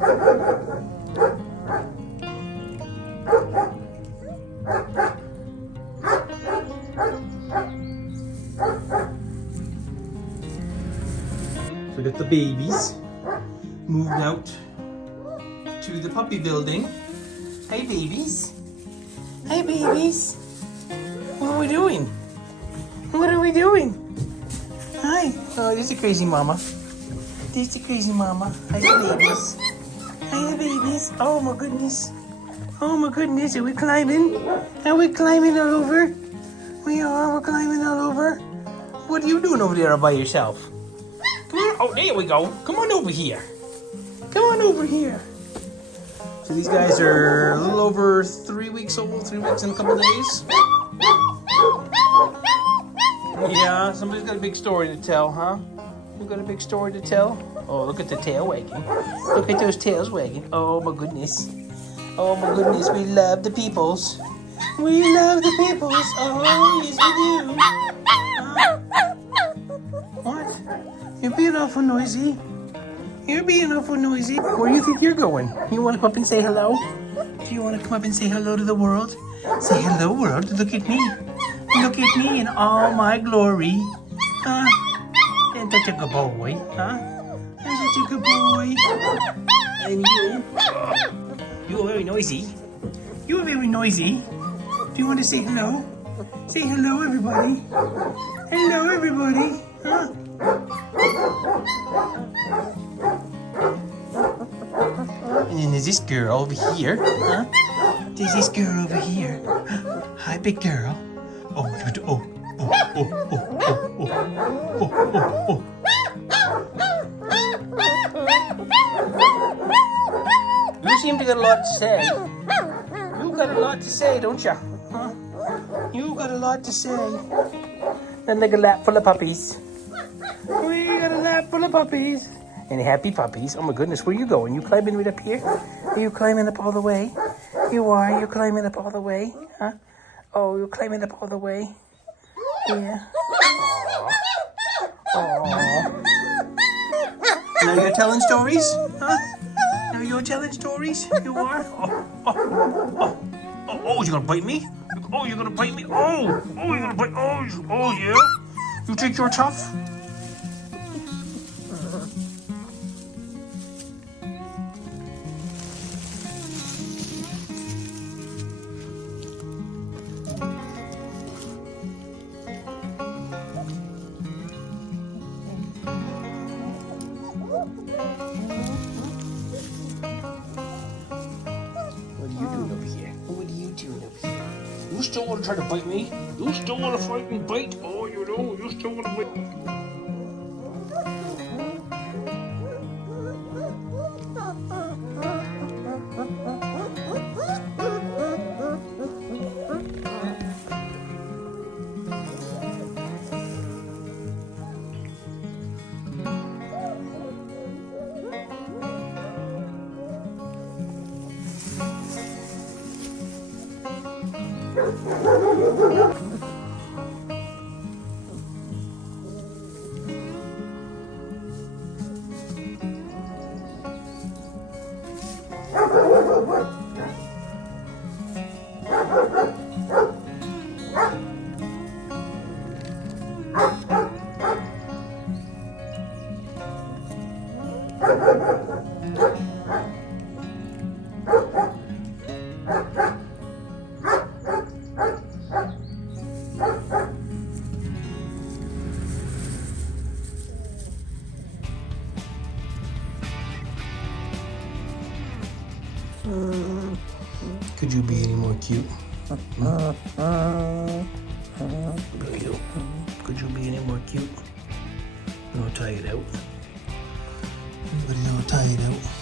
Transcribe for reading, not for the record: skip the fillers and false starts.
We got the babies moved out to the puppy building. Hey babies. Hey babies. What are we doing? What are we doing? Hi. Oh, there's a crazy mama. There's the crazy mama. Hi the babies. Hi the babies. Oh my goodness. Oh my goodness. Are we climbing? Are we climbing all over? We are. We're climbing all over. What are you doing over there all by yourself? Come on. Oh, there we go. Come on over here. Come on over here. So these guys are a little over 3 weeks old. 3 weeks and a couple days. Yeah, somebody's got a big story to tell, huh? You got a big story to tell? Oh, look at the tail wagging. Look at those tails wagging. Oh my goodness. Oh my goodness, we love the peoples. We love the peoples. Oh, yes we do. What? You're being awful noisy. You're being awful noisy. Where do you think you're going? You want to come up and say hello? Do you want to come up and say hello to the world? Say hello, world. Look at me. Look at me in all my glory. Huh? Isn't that a good boy? Huh? Isn't that a good boy? And you're very noisy. You're very noisy. Do you want to say hello? Say hello, everybody. Hello, everybody. Huh? And then there's this girl over here. Huh? There's this girl over here. Hi, big girl. Oh, oh, oh, oh, oh, oh, oh, oh, oh. You seem to got a lot to say. You got a lot to say, don't you? Huh? You got a lot to say. And like a lap full of puppies. We got a lap full of puppies. And happy puppies. Oh my goodness, where are you going? You climbing right up here? Are you climbing up all the way? You are? You're climbing up all the way? Huh? Oh, you're climbing up all the way? Yeah. Aww. Now you're telling stories? Huh? Now you're telling stories? You are? Oh, you're gonna bite me? Oh, you're gonna bite me? Oh, you're gonna bite? Oh, yeah? You think you're tough? You still want to try to bite me? You still want to fight me, bite? Oh, you know, you still want to bite. Could you be any more cute? Look at you. Could you be any more cute? You want to tie it out? Anybody know how to tie it out?